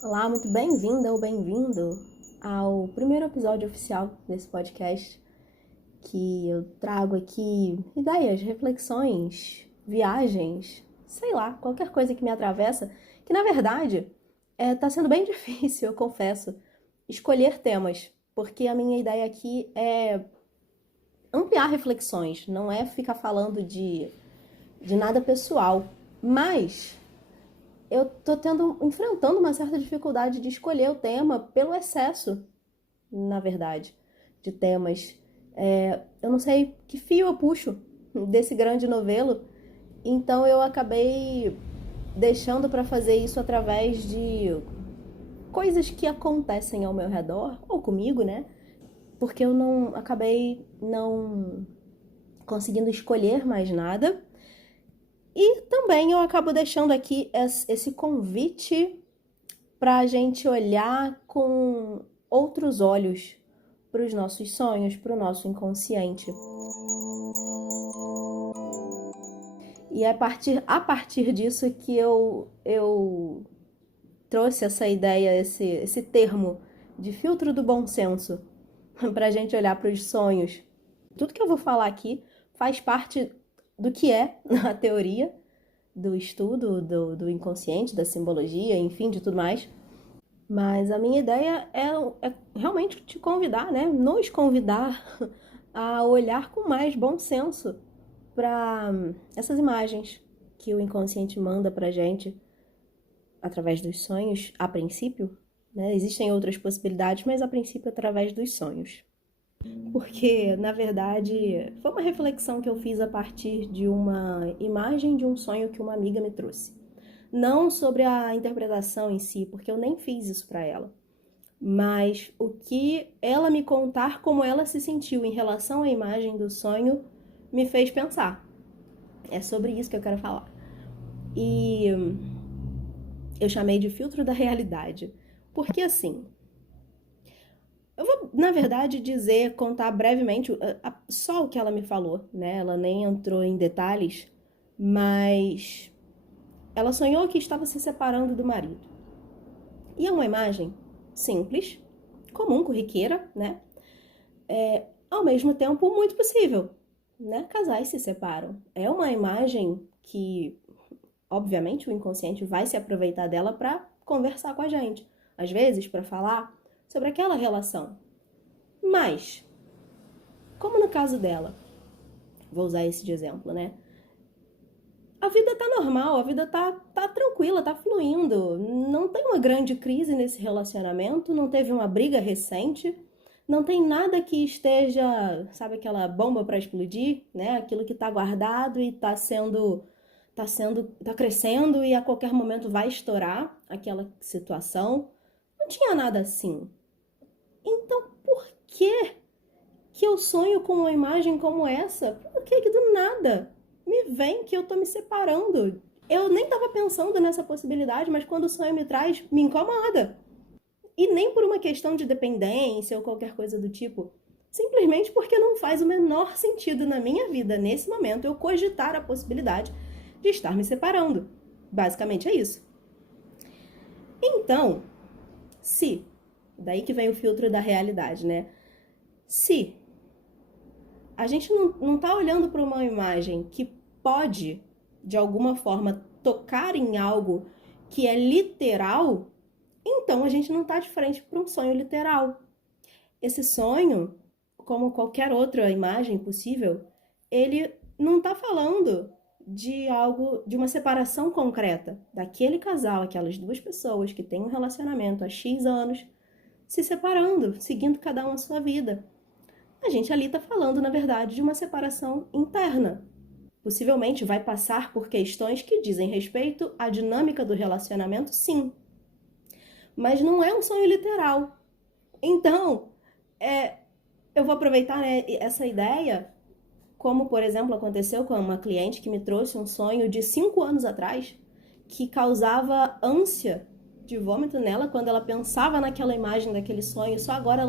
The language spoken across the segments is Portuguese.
Olá, muito bem-vinda ou bem-vindo ao primeiro episódio oficial desse podcast, que eu trago aqui ideias, reflexões, viagens, sei lá, qualquer coisa que me atravessa, que na verdade tá sendo bem difícil, eu confesso, escolher temas, porque a minha ideia aqui é ampliar reflexões, não é ficar falando de nada pessoal, mas eu tô enfrentando uma certa dificuldade de escolher o tema pelo excesso, na verdade, de temas. Eu não sei que fio eu puxo desse grande novelo, então eu acabei deixando para fazer isso através de coisas que acontecem ao meu redor, ou comigo, né? Porque eu não acabei não conseguindo escolher mais nada. E também eu acabo deixando aqui esse convite para a gente olhar com outros olhos para os nossos sonhos, para o nosso inconsciente. E é a partir disso que eu trouxe essa ideia, esse termo de filtro do bom senso, para a gente olhar para os sonhos. Tudo que eu vou falar aqui faz parte do que é a teoria do estudo do inconsciente, da simbologia, enfim, de tudo mais. Mas a minha ideia é realmente te convidar, né? Nos convidar a olhar com mais bom senso para essas imagens que o inconsciente manda pra gente através dos sonhos, a princípio, né? Existem outras possibilidades, mas a princípio através dos sonhos. Porque, na verdade, foi uma reflexão que eu fiz a partir de uma imagem de um sonho que uma amiga me trouxe. Não sobre a interpretação em si, porque eu nem fiz isso para ela, mas o que ela me contar como ela se sentiu em relação à imagem do sonho me fez pensar. É sobre isso que eu quero falar. E eu chamei de filtro da realidade. Porque assim, eu vou, na verdade, contar brevemente só o que ela me falou, né? Ela nem entrou em detalhes, mas ela sonhou que estava se separando do marido. E é uma imagem simples, comum, corriqueira, né? Ao mesmo tempo, muito possível, né? Casais se separam. É uma imagem que, obviamente, o inconsciente vai se aproveitar dela para conversar com a gente. Às vezes, para falar sobre aquela relação. Mas, como no caso dela, vou usar esse de exemplo, né? A vida tá normal, a vida tá tranquila, tá fluindo. Não tem uma grande crise nesse relacionamento, não teve uma briga recente, não tem nada que esteja, sabe aquela bomba para explodir, né? Aquilo que tá guardado e tá crescendo e a qualquer momento vai estourar aquela situação. Não tinha nada assim. Então, por que eu sonho com uma imagem como essa? Por que do nada me vem que eu tô me separando? Eu nem tava pensando nessa possibilidade, mas quando o sonho me traz, me incomoda. E nem por uma questão de dependência ou qualquer coisa do tipo. Simplesmente porque não faz o menor sentido na minha vida, nesse momento, eu cogitar a possibilidade de estar me separando. Basicamente é isso. Então, se, daí que vem o filtro da realidade, né? Se a gente não está olhando para uma imagem que pode, de alguma forma, tocar em algo que é literal, então a gente não está de frente para um sonho literal. Esse sonho, como qualquer outra imagem possível, ele não está falando de algo, de uma separação concreta daquele casal, aquelas duas pessoas que têm um relacionamento há X anos, se separando, seguindo cada um a sua vida. A gente ali está falando, na verdade, de uma separação interna. Possivelmente vai passar por questões que dizem respeito à dinâmica do relacionamento, sim. Mas não é um sonho literal. Então, eu vou aproveitar, né, essa ideia, como, por exemplo, aconteceu com uma cliente que me trouxe um sonho de 5 anos atrás, que causava ânsia de vômito nela quando ela pensava naquela imagem daquele sonho. Só agora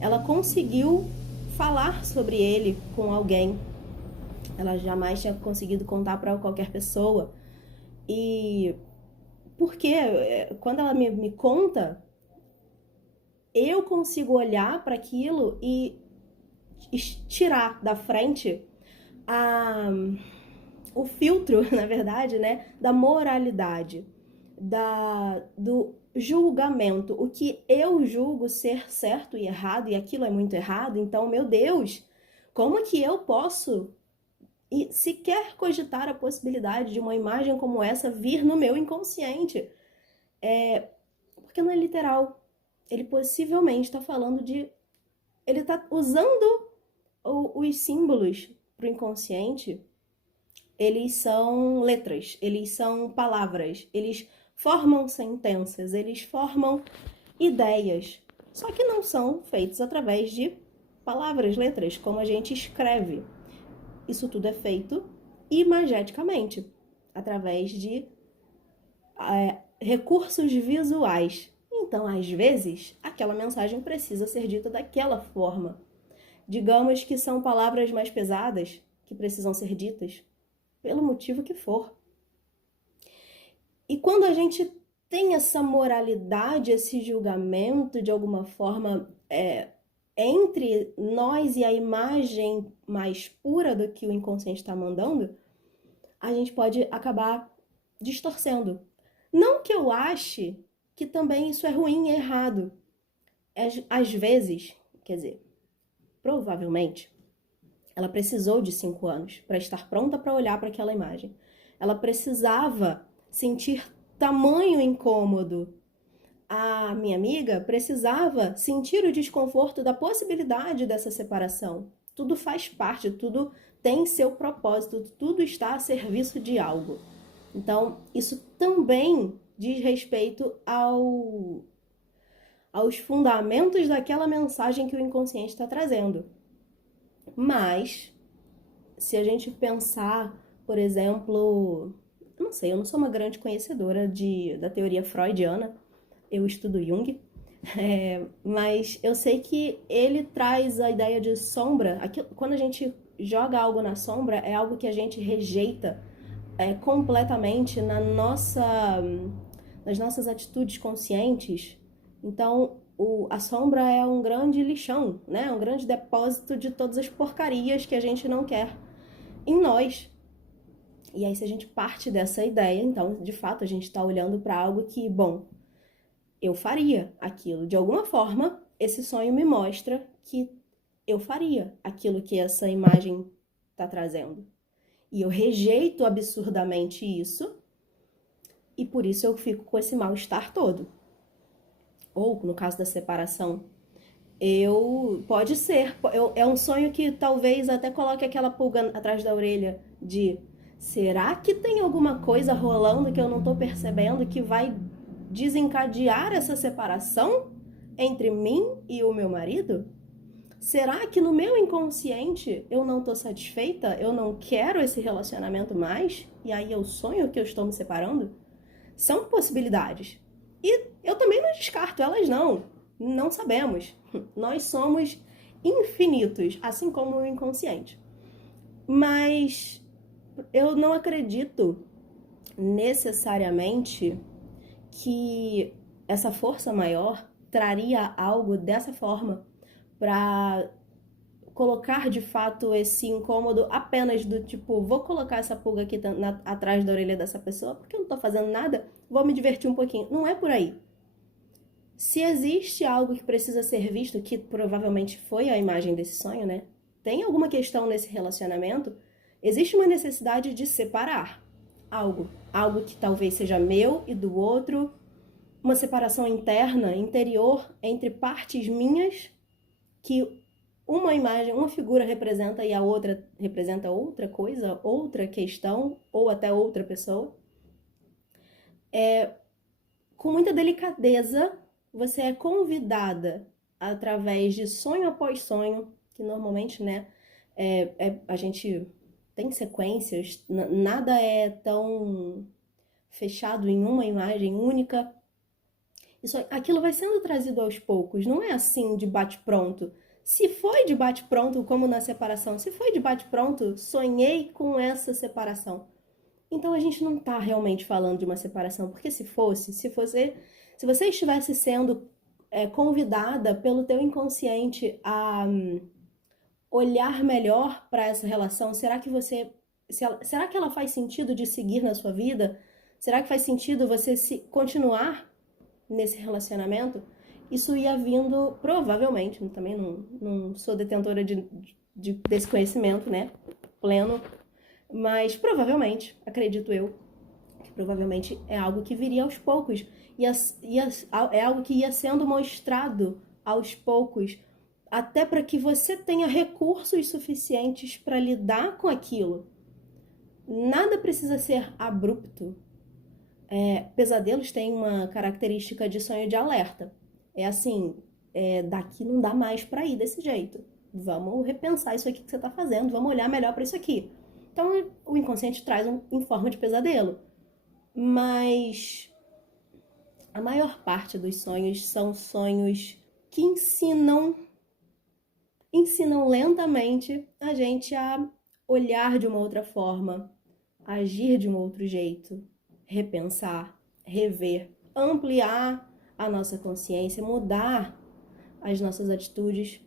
ela conseguiu falar sobre ele com alguém. Ela jamais tinha conseguido contar para qualquer pessoa. E Porque quando ela me conta, eu consigo olhar para aquilo e tirar da frente a, o filtro, na verdade, né, da moralidade, do julgamento, o que eu julgo ser certo e errado, e aquilo é muito errado, então, meu Deus, como é que eu posso sequer cogitar a possibilidade de uma imagem como essa vir no meu inconsciente? Porque não é literal. Ele possivelmente está falando de... Ele está usando os símbolos para o inconsciente. Eles são letras, eles são palavras, eles formam sentenças, eles formam ideias. Só que não são feitos através de palavras, letras, como a gente escreve. Isso tudo é feito imageticamente, através de recursos visuais. Então, às vezes, aquela mensagem precisa ser dita daquela forma. Digamos que são palavras mais pesadas que precisam ser ditas, pelo motivo que for. E quando a gente tem essa moralidade, esse julgamento, de alguma forma, entre nós e a imagem mais pura do que o inconsciente está mandando, a gente pode acabar distorcendo. Não que eu ache que também isso é ruim e errado. Às vezes, quer dizer, provavelmente, ela precisou de 5 anos para estar pronta para olhar para aquela imagem. Ela precisava sentir tamanho incômodo. A minha amiga precisava sentir o desconforto da possibilidade dessa separação. Tudo faz parte, tudo tem seu propósito, tudo está a serviço de algo. Então, isso também diz respeito aos fundamentos daquela mensagem que o inconsciente está trazendo. Mas, se a gente pensar, por exemplo, eu não sei, eu não sou uma grande conhecedora da teoria freudiana, eu estudo Jung, mas eu sei que ele traz a ideia de sombra. Quando a gente joga algo na sombra, é algo que a gente rejeita completamente nas nossas atitudes conscientes. Então, a sombra é um grande lixão, né? Um grande depósito de todas as porcarias que a gente não quer em nós. E aí, se a gente parte dessa ideia, então, de fato, a gente está olhando para algo que, bom, eu faria aquilo. De alguma forma, esse sonho me mostra que eu faria aquilo que essa imagem está trazendo. E eu rejeito absurdamente isso, e por isso eu fico com esse mal-estar todo. Ou, no caso da separação, pode ser, é um sonho que talvez até coloque aquela pulga atrás da orelha de: será que tem alguma coisa rolando que eu não estou percebendo que vai desencadear essa separação entre mim e o meu marido? Será que no meu inconsciente eu não estou satisfeita? Eu não quero esse relacionamento mais? E aí eu sonho que eu estou me separando? São possibilidades. E eu também não descarto elas, não. Não sabemos. Nós somos infinitos, assim como o inconsciente. Mas eu não acredito necessariamente que essa força maior traria algo dessa forma para colocar de fato esse incômodo apenas do tipo: vou colocar essa pulga aqui atrás da orelha dessa pessoa porque eu não tô fazendo nada, vou me divertir um pouquinho. Não é por aí. Se existe algo que precisa ser visto, que provavelmente foi a imagem desse sonho, né? Tem alguma questão nesse relacionamento, existe uma necessidade de separar algo que talvez seja meu e do outro, uma separação interna, interior, entre partes minhas, que uma imagem, uma figura representa e a outra representa outra coisa, outra questão, ou até outra pessoa. Com muita delicadeza, você é convidada, através de sonho após sonho, que normalmente, né, a gente tem sequências, nada é tão fechado em uma imagem única. Aquilo vai sendo trazido aos poucos, não é assim de bate-pronto. Se foi de bate-pronto, como na separação, se foi de bate-pronto, sonhei com essa separação. Então a gente não está realmente falando de uma separação, porque se você estivesse sendo convidada pelo teu inconsciente a olhar melhor para essa relação, será que ela faz sentido de seguir na sua vida? Será que faz sentido você continuar nesse relacionamento? Isso ia vindo, provavelmente, também não sou detentora desse conhecimento, né, pleno, mas provavelmente, acredito eu, que provavelmente é algo que viria aos poucos, é algo que ia sendo mostrado aos poucos, até para que você tenha recursos suficientes para lidar com aquilo. Nada precisa ser abrupto. Pesadelos têm uma característica de sonho de alerta. É assim, daqui não dá mais para ir desse jeito. Vamos repensar isso aqui que você está fazendo, vamos olhar melhor para isso aqui. Então, o inconsciente traz em forma de pesadelo. Mas a maior parte dos sonhos são sonhos que ensinam lentamente a gente a olhar de uma outra forma, agir de um outro jeito, repensar, rever, ampliar a nossa consciência, mudar as nossas atitudes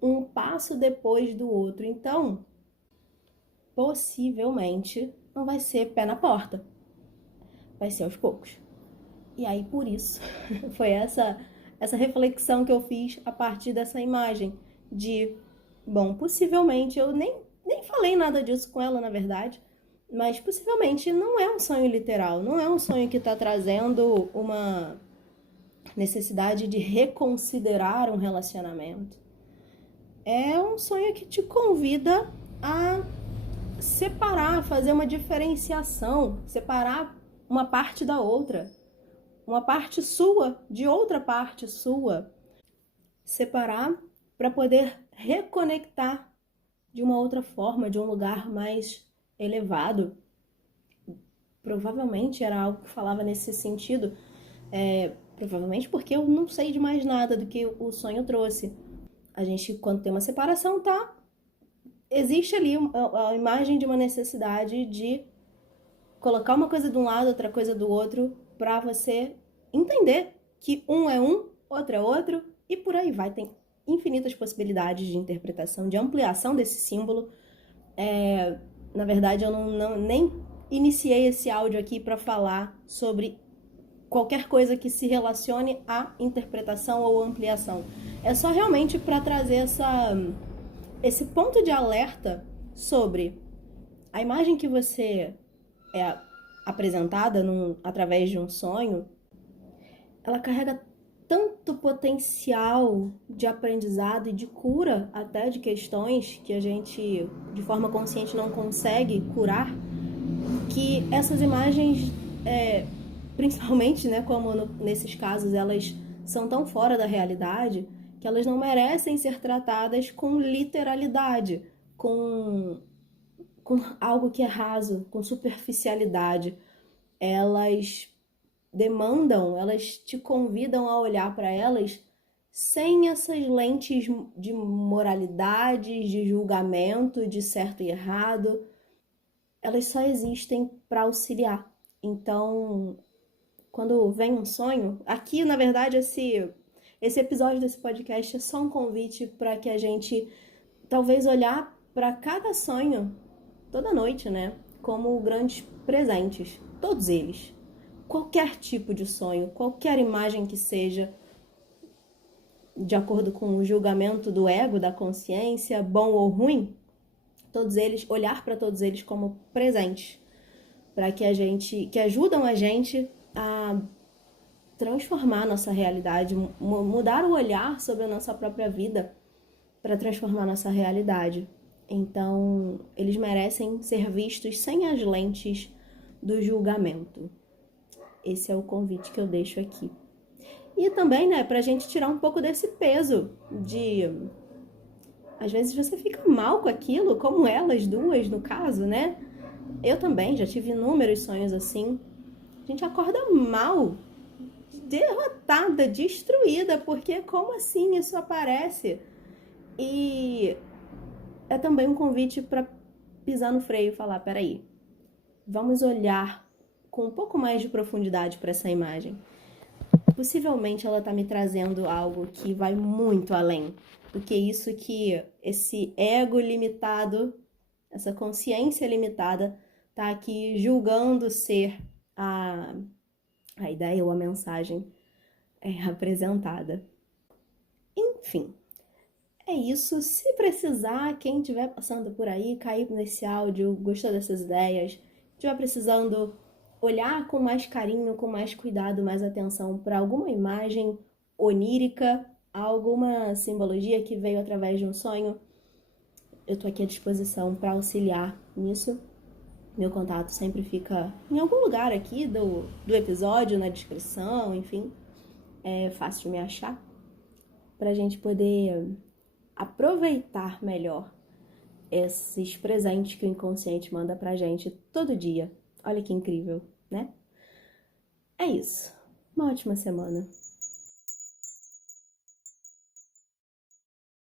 um passo depois do outro. Então, possivelmente não vai ser pé na porta, vai ser aos poucos. E aí, por isso, foi essa reflexão que eu fiz a partir dessa imagem de, bom, possivelmente, eu nem falei nada disso com ela, na verdade, mas possivelmente não é um sonho literal, não é um sonho que está trazendo uma necessidade de reconsiderar um relacionamento. É um sonho que te convida a separar, fazer uma diferenciação, separar uma parte da outra, uma parte sua de outra parte sua, separar para poder reconectar de uma outra forma, de um lugar mais elevado. Provavelmente era algo que falava nesse sentido, provavelmente porque eu não sei de mais nada do que o sonho trouxe. A gente, quando tem uma separação, existe ali a imagem de uma necessidade de colocar uma coisa de um lado, outra coisa do outro, para você entender que um é um, outro é outro, e por aí vai. Tem infinitas possibilidades de interpretação, de ampliação desse símbolo. Na verdade, eu nem iniciei esse áudio aqui para falar sobre qualquer coisa que se relacione à interpretação ou ampliação. É só realmente para trazer esse ponto de alerta sobre a imagem que você é apresentada através de um sonho. Ela carrega tanto potencial de aprendizado e de cura até de questões que a gente, de forma consciente, não consegue curar, que essas imagens, principalmente, né, como nesses casos, elas são tão fora da realidade que elas não merecem ser tratadas com literalidade, com algo que é raso, com superficialidade. Elas elas te convidam a olhar para elas sem essas lentes de moralidade, de julgamento, de certo e errado. Elas só existem para auxiliar. Então, quando vem um sonho, aqui, na verdade, esse episódio desse podcast é só um convite para que a gente talvez olhar para cada sonho toda noite, né? Como grandes presentes, todos eles. Qualquer tipo de sonho, qualquer imagem que seja, de acordo com o julgamento do ego, da consciência, bom ou ruim, todos eles, olhar para todos eles como presentes, para que ajudam a gente a transformar a nossa realidade, mudar o olhar sobre a nossa própria vida para transformar a nossa realidade. Então, eles merecem ser vistos sem as lentes do julgamento. Esse é o convite que eu deixo aqui. E também, né, pra gente tirar um pouco desse peso de... Às vezes você fica mal com aquilo, como elas duas, no caso, né? Eu também já tive inúmeros sonhos assim. A gente acorda mal, derrotada, destruída, porque como assim isso aparece? E é também um convite para pisar no freio e falar, peraí, Vamos olhar com um pouco mais de profundidade para essa imagem. Possivelmente ela está me trazendo algo que vai muito além do que isso que esse ego limitado, essa consciência limitada, está aqui julgando ser a ideia ou a mensagem apresentada. Enfim, é isso. Se precisar, quem estiver passando por aí, cair nesse áudio, gostou dessas ideias, estiver precisando olhar com mais carinho, com mais cuidado, mais atenção para alguma imagem onírica, alguma simbologia que veio através de um sonho, eu tô aqui à disposição para auxiliar nisso. Meu contato sempre fica em algum lugar aqui do episódio, na descrição, enfim. É fácil de me achar, para a gente poder aproveitar melhor esses presentes que o inconsciente manda pra gente todo dia. Olha que incrível, né? É isso. Uma ótima semana.